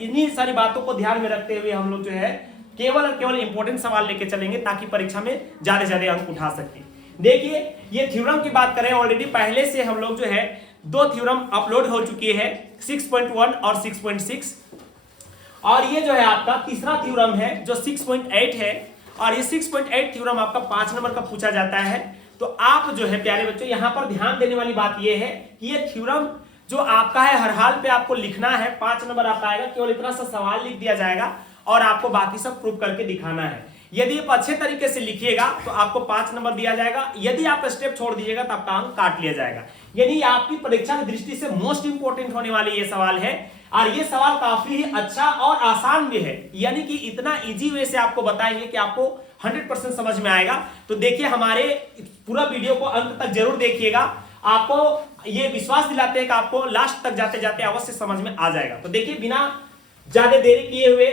इन्हीं सारी बातों को ध्यान में रखते हुए हम लोग जो है केवल और केवल इंपॉर्टेंट सवाल लेके चलेंगे ताकि परीक्षा में ज्यादा से ज्यादा अंक उठा सके। देखिए ये थ्योरम की बात करें, ऑलरेडी पहले से हम लोग जो है 2 थ्योरम अपलोड हो चुकी है 6.1 और 6.6, और ये जो है आपका तीसरा थ्योरम है जो 6.8 है, और ये 6.8 थ्योरम आपका 5 नंबर का पूछा जाता है। तो आप जो है प्यारे बच्चों यहाँ पर ध्यान देने वाली बात ये है कि ये थ्योरम जो आपका है हर हाल पे आपको लिखना है, 5 नंबर आपका आएगा, केवल इतना सा सवाल लिख दिया जाएगा और आपको बाकी सब प्रूफ करके दिखाना है। यदि आप अच्छे तरीके से लिखिएगा तो आपको 5 नंबर दिया जाएगा, यदि आप स्टेप छोड़ दीजिएगा तो आपका अंक काट लिया जाएगा। यानी आपकी परीक्षा की दृष्टि से मोस्ट इंपोर्टेंट होने वाले ये सवाल है, और ये सवाल काफी ही अच्छा और आसान भी है, यानी कि इतना इजी वे से आपको बताएंगे कि आपको 100% समझ में आएगा। तो देखिए हमारे पूरा वीडियो को अंत तक जरूर देखिएगा, आपको ये विश्वास दिलाते हैं कि आपको लास्ट तक जाते जाते अवश्य समझ में आ जाएगा। तो देखिए बिना ज्यादा देरी किए हुए,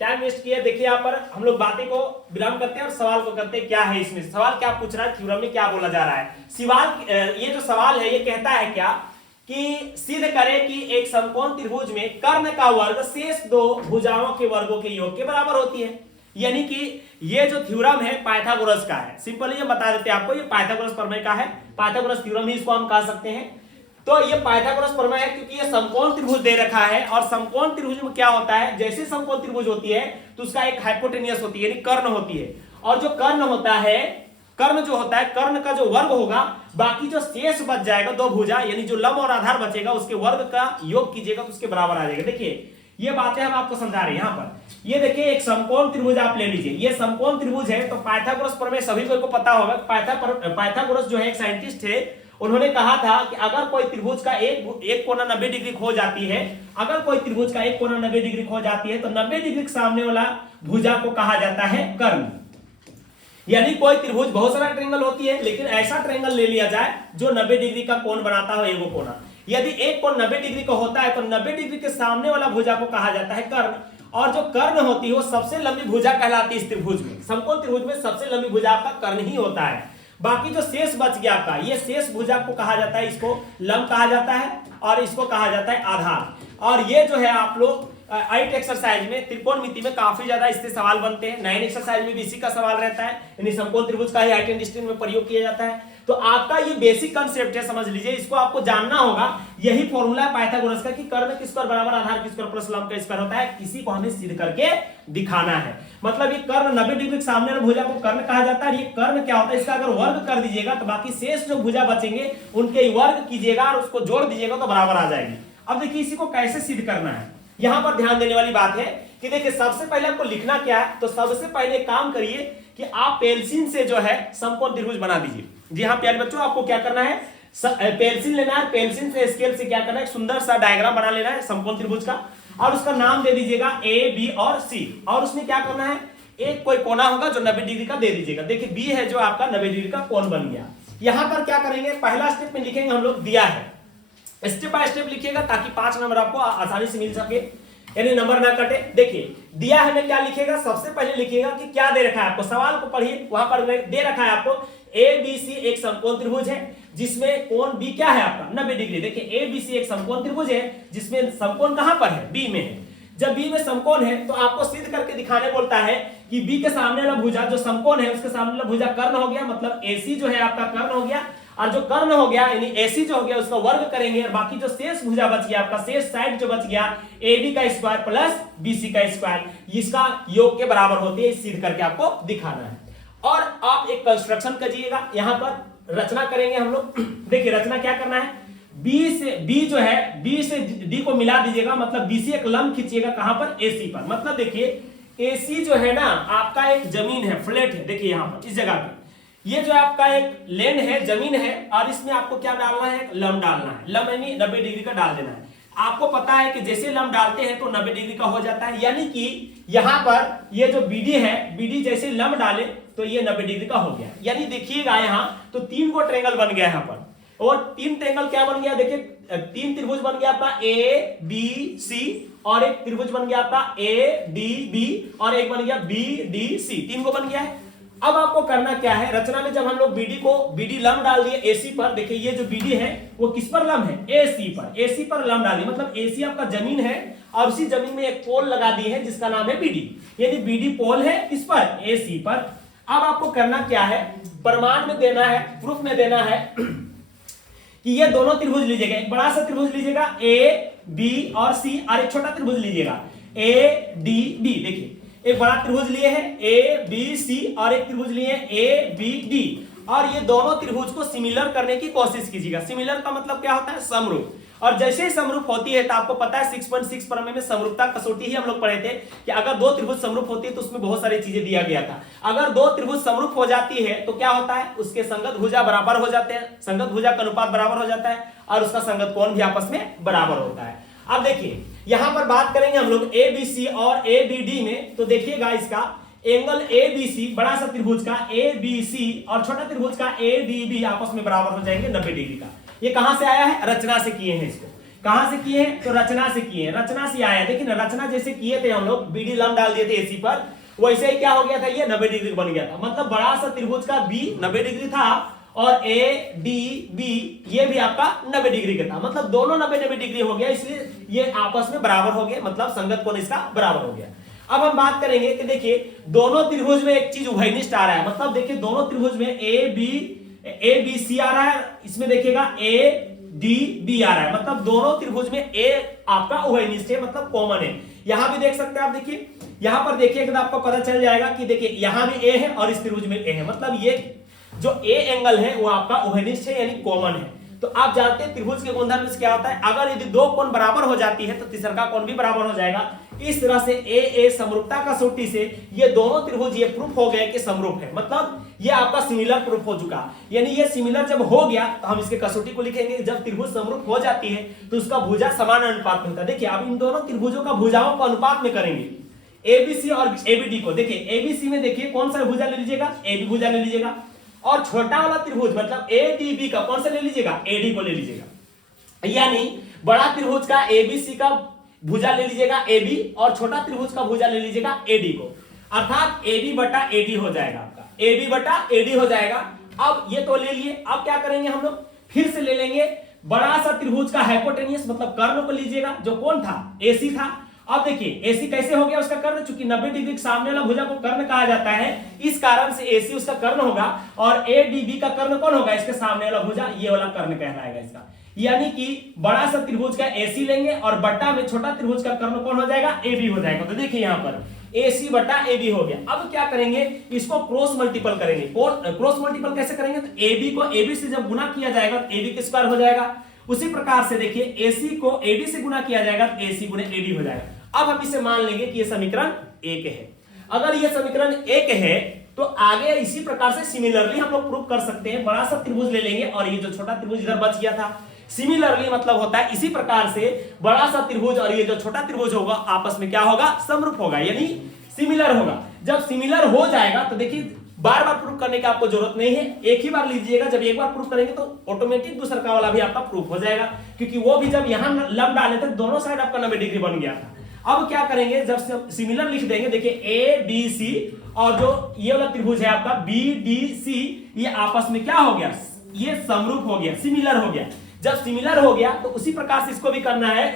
टाइम वेस्ट किए, देखिए यहाँ पर हम लोग बातें को विराम करते हैं और सवाल को करते हैं। क्या है इसमें सवाल, क्या पूछ रहा है, थ्योरम में क्या बोला जा रहा है। सवाल ये जो सवाल है ये कहता है क्या कि सिद्ध करे कि एक समकोण त्रिभुज में कर्ण का वर्ग शेष 2 भुजाओं के वर्गों के योग के बराबर होती है। यानी कि ये जो थ्योरम है पाइथागोरस का है, सिंपली ये बता देते हैं आपको, ये पाइथागोरस प्रमेय का है, पाइथागोरस थ्योरम ही इसको हम कह सकते हैं। तो ये पाइथागोरस प्रमेय है क्योंकि ये समकोण त्रिभुज दे रखा है, और समकोण त्रिभुज में क्या होता है, जैसे समकोण त्रिभुज होती है तो उसका एक हाइपोटेनियस होती है यानी कर्ण होती है, और जो कर्ण होता है, कर्ण जो होता है, कर्ण का जो वर्ग होगा, बाकी जो शेष बच जाएगा 2 भुजा यानी जो लंब और आधार बचेगा उसके वर्ग का योग कीजिएगा तो उसके बराबर आ जाएगा। देखिए ये बातें हम आपको समझा रहे हैं यहाँ पर। ये देखिए एक समकोण त्रिभुज आप ले लीजिए, ये समकोण त्रिभुज है, तो पाइथागोरस प्रमेय सभी को पता होगा। पाइथागोरस जो है एक साइंटिस्ट थे, उन्होंने कहा था कि अगर कोई त्रिभुज का एक कोना 90 डिग्री खो जाती है, अगर कोई त्रिभुज का एक कोना 90 डिग्री खो जाती है तो 90 डिग्री के सामने वाला भुजा को कहा जाता है कर्ण। यानी कोई त्रिभुज, बहुत सारा ट्रायंगल होती है लेकिन ऐसा ट्रायंगल ले लिया जाए जो 90 डिग्री का कोण बनाता हो, एगो कोना। यदि एक कोण 90 डिग्री का होता है तो 90 डिग्री के सामने वाला भुजा को कहा जाता है कर्ण, और जो कर्ण होती है वो सबसे लंबी भुजा कहलाती है इस त्रिभुज में। समकोण त्रिभुज में सबसे लंबी भुजा आपका कर्ण ही होता है। बाकी जो शेष बच गया आपका, ये शेष भुजा को कहा जाता है, इसको लंब कहा जाता है और इसको कहा जाता है आधार। और ये जो है आप लोग 8 एक्सरसाइज में त्रिकोणमिति में काफी ज्यादा इससे सवाल बनते हैं, 9 एक्सरसाइज में भी इसी का सवाल रहता है, यानी समकोण त्रिभुज का ही हाइट एंड डिस्टेंस में प्रयोग किया जाता है। तो आपका ये बेसिक कंसेप्ट है, समझ लीजिए, इसको आपको जानना होगा। यही फॉर्मूला है पाइथागोरस का कि कर्ण के स्क्वायर बराबर आधार के स्क्वायर प्लस लंब का स्क्वायर होता है। इसी को हमें सिद्ध करके दिखाना है। मतलब ये कर्ण 90 डिग्री के सामने वाले भुजा को कर्ण कहा जाता है। ये कर्ण क्या होता है, इसका अगर वर्ग कर दीजिएगा तो बाकी शेष जो भुजा बचेंगे उनके वर्ग कीजिएगा और उसको जोड़ दीजिएगा तो बराबर आ जाएगी। अब देखिए इसी को कैसे सिद्ध करना है, यहां पर ध्यान देने वाली बात है कि देखिए सबसे पहले आपको लिखना क्या है। तो सबसे पहले काम करिए कि आप पेंसिल से जो है समकोण त्रिभुज बना दीजिए। जी हाँ प्यारे बच्चों, आपको क्या करना है, पेंसिल लेना है, पेंसिल से स्केल से क्या करना है, सुंदर सा डायग्राम बना लेना है समकोण त्रिभुज का, और उसका नाम दे दीजिएगा ए बी और सी। और उसमें क्या करना है, एक कोई कोना होगा जो 90 डिग्री का दे दीजिएगा। देखिए बी है जो आपका 90 डिग्री का कोण बन गया। यहां पर क्या करेंगे, पहला स्टेप में लिखेंगे हम लोग दिया है, स्टेप बाय स्टेप लिखिएगा ताकि 5 नंबर आपको आसानी से मिल सके, यानी नंबर ना कटे। देखिए दिया है में क्या लिखेगा, सबसे पहले लिखिएगा कि क्या दे रखा है आपको, सवाल को पढ़िए, वहां पर दे रखा है आपको ABC एक समकोण त्रिभुज है जिसमें कोण B क्या है आपका 90 डिग्री। देखिए ABC एक समकोण त्रिभुज है जिसमें समकोण कहां पर है, B में है। जब B में समकोण है तो आपको सिद्ध करके दिखाने बोलता है कि B के सामने वाला भुजा जो समकोण है उसके सामने वाला भुजा कर्ण हो गया, मतलब AC जो है आपका कर्ण हो गया, और जो कर्ण हो गया यानी AC जो हो गया उसका वर्ग करेंगे, और बाकी जो शेष भुजा बच गया आपका, शेष साइड जो बच गया AB का स्क्वायर प्लस BC का स्क्वायर, इसका योग के बराबर होती है। सिद्ध करके आपको दिखाना है। और आप एक कंस्ट्रक्शन करिएगा, यहां पर रचना करेंगे हम लोग। देखिए रचना क्या करना है, B जो है B से D को मिला दीजिएगा, मतलब BC एक लंब खींचिएगा कहां पर, AC पर। मतलब देखिए AC जो है ना आपका एक जमीन है, फ्लैट है। देखिए यहां पर इस जगह पे ये जो आपका एक लैंड है, जमीन है, और इसमें आपको क्या डालना है, लंब डालना है। लंब यानी 90 डिग्री का डाल देना है। आपको पता है कि जैसे लंब डालते हैं तो 90 डिग्री का हो जाता है, यानी कि यहां पर ये जो BD है, BD जैसे लंब डाले तो ये 90 डिग्री का हो गया। यानी देखिएगा यहां तो 3 को ट्रायंगल बन गया यहां पर, और 3 ट्रायंगल क्या बन गया, देखिए 3 त्रिभुज बन गया आपका ABC, और एक त्रिभुज बन गया आपका ADB, और एक बन गया BDC, 3 को बन गया है। अब आपको करना क्या है, रचना में जब हम लोग BD लंब डाल दिए AC पर, देखिए ये जो BD है वो किस पर लंब है, AC पर। AC पर लंब डालिए, मतलब AC आपका जमीन है अब इसी जमीन में एक पोल लगा दी है जिसका नाम है बीडी, यानी बीडी पोल है इस पर एसी पर। अब आपको करना क्या है, प्रमाण में देना है, प्रूफ में देना है कि ये दोनों त्रिभुज लीजिएगा, एक बड़ा सा त्रिभुज लीजिएगा ए बी और सी, और एक छोटा त्रिभुज लीजिएगा ए डी बी। देखिए एक बड़ा त्रिभुज लिए हैं ए बी सी और एक त्रिभुज लिए ए बी डी, और ये दोनों त्रिभुज को सिमिलर करने की कोशिश कीजिएगा। सिमिलर का मतलब क्या होता है, समरूप। और जैसे ही समरूप होती है तो आपको पता है 6.6 प्रमेय में समरूपता कसौटी ही हम लोग पढ़े थे कि अगर दो त्रिभुज समरूप होती है तो उसमें बहुत सारी चीजें दिया गया था। अगर दो त्रिभुज समरूप हो जाती है तो क्या होता है, उसके संगत भुजा बराबर हो जाते हैं, संगत भुजा का अनुपात बराबर हो जाता है और उसका संगत कोण भी आपस में बराबर होता है। अब देखिए यहां पर बात करेंगे हम लोग ए बी सी और ए बी डी में, तो देखिएगा इसका एंगल ए बी सी, बड़ा सा त्रिभुज का ए बी सी और छोटा त्रिभुज का ए डी बी आपस में बराबर हो जाएंगे 90 डिग्री का। ये कहां से आया है, रचना से किए हैं इसको। कहां से किए हैं, तो रचना से किए हैं, रचना से आया है। देखिए ना, रचना जैसे किए थे हम लोग, बीडी लंब डाल दिए थे एसी पर, वैसे ही क्या हो गया था, ये 90 डिग्री बन गया था। मतलब बड़ा सा त्रिभुज का बी 90 डिग्री था और ए डी बी ये भी आपका 90 डिग्री का था, मतलब दोनों 90 डिग्री हो गया, इसलिए ये आपस में बराबर हो गया, मतलब संगत कोण इसका बराबर हो गया। अब हम बात करेंगे कि देखिए दोनों त्रिभुज में एक चीज उभयनिष्ठ आ रहा है, मतलब देखिए दोनों त्रिभुज में ए बी सी आ रहा है, इसमें देखिएगा ए डी बी आ रहा है, मतलब दोनों त्रिभुज में ए आपका उभयनिष्ठ है, मतलब कॉमन है। यहां भी देख सकते हैं आप, देखिए यहां पर देखिएगा तो आपको पता चल जाएगा कि देखिए यहां भी ए है और इस त्रिभुज में ए है, मतलब ये जो ए एंगल है वो आपका उभयनिष्ठ है यानी कॉमन है। तो आप जानते हैं त्रिभुज के गुणधर्म से क्या होता है, अगर यदि दो कोण बराबर हो जाती है तो तीसरा कोण भी बराबर हो जाएगा। इस तरह से ए समरूपता कसौटी से ये दोनों त्रिभुज ये प्रूफ हो गए कि समरूप है, मतलब ये आपका सिमिलर प्रूफ हो चुका। यानी ये सिमिलर जब हो गया तो हम इसके कसौटी को लिखेंगे, जब त्रिभुज समरूप हो जाती है तो उसका भुजा समान अनुपात में होता है। देखिए अब इन दोनों त्रिभुजों का भुजाओं को अनुपात में करेंगे, एबीसी और एबीडी को। देखिए एबीसी में देखिए कौन सा भुजा ले लीजिएगा, एबी भुजा ले लीजिएगा, और छोटा वाला त्रिभुज मतलब एडीबी का कौन सा ले लीजिएगा, एडी को ले लीजिएगा। यानी बड़ा त्रिभुज का एबीसी का भुजा ले लीजिएगा एबी और छोटा त्रिभुज का भुजा ले लीजिएगा एडी को, अर्थात एबी बटा एडी हो जाएगा आपका, एबी बटा एडी हो जाएगा। अब ये तो ले लिए, अब क्या करेंगे हम लोग, फिर से ले लेंगे बड़ा सा त्रिभुज का हाइपोटेनियस मतलब कर्ण को लीजिएगा, जो कौन था, एसी था। अब देखिए एसी कैसे हो गया उसका कर्ण, चूंकि 90 डिग्री के सामने वाला भुजा को कर्ण कहा जाता है, इस कारण से एसी उसका कर्ण होगा और एडीबी का कर्ण कौन होगा, इसके सामने वाला भुजा, ये वाला कर्ण कहलाएगा इसका। यानी कि बड़ा सा त्रिभुज का एसी लेंगे और बट्टा में छोटा त्रिभुज का कर्ण कौन हो जाएगा, एबी हो जाएगा। तो देखिए यहां पर एसी बटा एबी हो गया। अब क्या करेंगे, इसको क्रॉस मल्टीपल करेंगे। क्रॉस मल्टीपल कैसे करेंगे, तो एबी को एबी से जब गुना किया जाएगा तो एबी के स्क्वायर हो जाएगा, उसी प्रकार से देखिए एसी को एडी से गुना किया जाएगा तो एसी गुने एडी हो जाएगा। अब हम इसे मान लेंगे कि यह समीकरण एक है। अगर यह समीकरण एक है तो आगे इसी प्रकार से सिमिलरली हम लोग प्रूव कर सकते हैं। बड़ा सा त्रिभुज ले लेंगे और ये जो छोटा त्रिभुज इधर बच गया था, सिमिलरली मतलब होता है इसी प्रकार से बड़ा सा त्रिभुज और ये जो छोटा त्रिभुज होगा आपस में क्या होगा, समरूप होगा, यानी सिमिलर होगा। जब सिमिलर हो जाएगा तो देखिए बार बार प्रूफ करने की आपको जरूरत नहीं है, एक ही बार लीजिएगा। जब एक बार प्रूफ करेंगे तो ऑटोमेटिक दूसरा का वाला भी आपका प्रूफ हो जाएगा, क्योंकि वो भी जब यहां लंब डाले थे दोनों साइड आपका 90 डिग्री बन गया था। अब क्या करेंगे, जब सिमिलर लिख देंगे, देखिए ए डी सी और जो ये वाला त्रिभुज है आपका बी डी सी, ये आपस में क्या हो गया, ये समरूप हो गया, सिमिलर हो गया। जब सिमिलर हो गया तो उसी प्रकार से इसको भी करना है,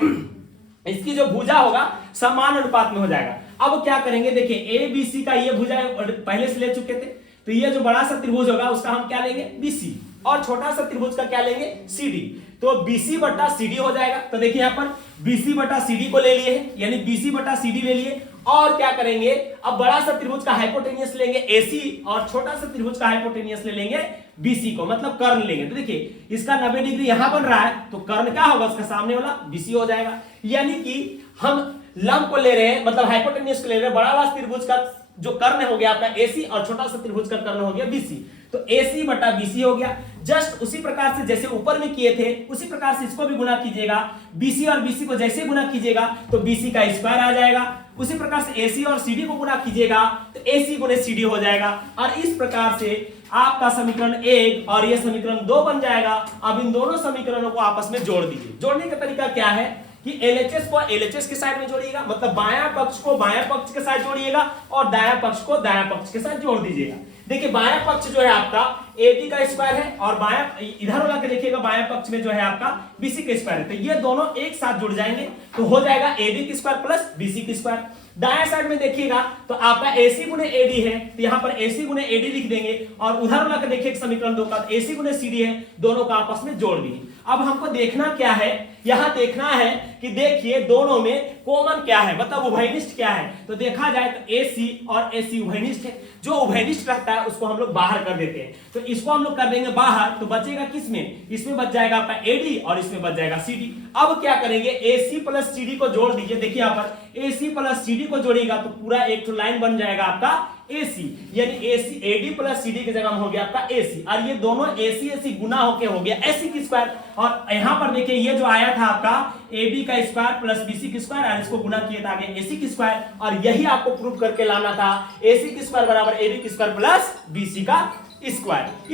इसकी जो भुजा होगा समान अनुपात में हो जाएगा। अब क्या करेंगे, देखिए ए बी सी का ये भुजा पहले से ले चुके थे, तो ये जो बड़ा सा त्रिभुज होगा उसका हम क्या लेंगे, बीसी, और छोटा सा त्रिभुज का क्या लेंगे, सीडी। तो बीसी बटा सीडी हो जाएगा। तो देखिए यहां पर बीसी बटा सीडी को ले लिए हैं, यानी बीसी बटा सीडी ले लिए। और क्या करेंगे, अब बड़ा सा त्रिभुज का हाइपोटेनियस लेंगे एसी और छोटा सा त्रिभुज का हाइपोटेनियस ले लेंगे बीसी को, मतलब कर्ण लेंगे। तो देखिए इसका 90 डिग्री यहां बन रहा है तो कर्ण क्या होगा, उसका सामने वाला बीसी हो जाएगा। यानी कि हम लंब को ले रहे हैं, मतलब हाइपोटेनियस को ले रहे हैं, बड़ा वाला त्रिभुज का जो कर्ण हो गया आपका एसी और छोटा सा त्रिभुज का कर्ण हो गया बीसी, तो एसी बटा बीसी हो गया। जस्ट उसी प्रकार से जैसे ऊपर में किए थे उसी प्रकार से इसको भी गुना कीजिएगा, बीसी और बीसी को जैसे गुना कीजिएगा तो बीसी का स्क्वायर आ जाएगा। उसी प्रकार से एसी और सीडी को गुना कीजिएगा तो एसी गुने सीडी हो जाएगा। और इस प्रकार से आपका समीकरण 1 और यह समीकरण 2 बन जाएगा। अब इन दोनों समीकरणों को आपस में जोड़ दीजिए। जोड़ने का तरीका क्या है कि एलएचएस को एलएचएस के साइड में जोड़िएगा, मतलब बायां पक्ष को बायां पक्ष के साथ जोड़िएगा और दायां पक्ष को दायां पक्ष के साथ जोड़ दीजिएगा। देखिए बायां पक्ष जो है आपका AB का स्क्वायर है और बायां इधर वाला के देखिएगा बायां पक्ष में जो है आपका BC का स्क्वायर है, तो ये दोनों एक साथ जुड़ जाएंगे तो हो जाएगा AB का स्क्वायर प्लस BC का स्क्वायर। दाएं साइड में देखिएगा तो आपका AC गुने AD है, तो यहाँ पर AC गुने AD लिख देंगे और उधर वाला का देखिए समीकरण 2 का AC गुने CD है, दोनों का आपस में जोड़ दिए। अब हमको देखना क्या है, यहां देखना है कि देखिए दोनों में कॉमन क्या है, मतलब उभयनिष्ठ क्या है। तो देखा जाए तो AC और AC उभयनिष्ठ है, जो उभयनिष्ठ रहता है उसको हम लोग बाहर कर देते हैं, तो इसको हम लोग कर देंगे बाहर, तो बचेगा किसमें, इसमें बच जाएगा आपका AD और इसमें बच जाएगा CD। अब क्या करेंगे, AC प्लस CD को जोड़ दीजिए, देखिए यहाँ पर AC प्लस CD को जोड़ेगा तो पूरा एक लाइन बन जाएगा आपका AC, यानी AC AD प्लस CD की जगह में हो गया आपका AC, और ये दोनों AC गुना होके हो गया AC की स्क्वायर। और यहाँ पर देखिए ये जो आया था आपका AB का स्क्वायर प्लस BC की स्क्वायर और इसको गुना किए था आगे AC की स्क्वायर, और यही आपको प्रूव करके लाना था AC की स्क्वायर बराबर AB की स्क्वायर प्लस BC का स्क्वायर।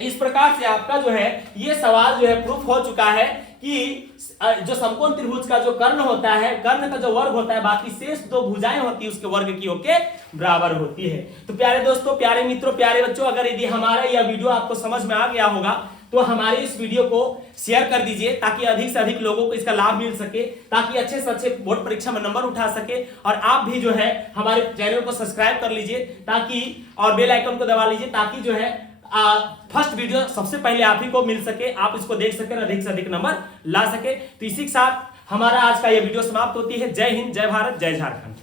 इस प्रकार से आपका जो है ये सवाल जो है प्रूफ हो चुका है कि जो समकोण त्रिभुज का जो कर्ण होता है, कर्ण का जो वर्ग होता है, बाकी शेष दो भुजाएं होती है उसके वर्ग की होके बराबर होती है। तो प्यारे दोस्तों, प्यारे मित्रों, प्यारे बच्चों, अगर यदि हमारा यह वीडियो आपको समझ में आ गया होगा तो हमारे इस वीडियो को शेयर कर दीजिए ताकि अधिक से अधिक लोगों को इसका लाभ मिल सके, ताकि अच्छे से अच्छे बोर्ड परीक्षा में नंबर उठा सके। और आप भी जो है हमारे चैनल को सब्सक्राइब कर लीजिए ताकि, और बेल आइकन को दबा लीजिए ताकि जो है फर्स्ट वीडियो सबसे पहले आप ही को मिल सके, आप इसको देख सके और अधिक से अधिक नंबर ला सके। तो इसी के साथ हमारा आज का यह वीडियो समाप्त होती है। जय हिंद, जय भारत, जय झारखंड।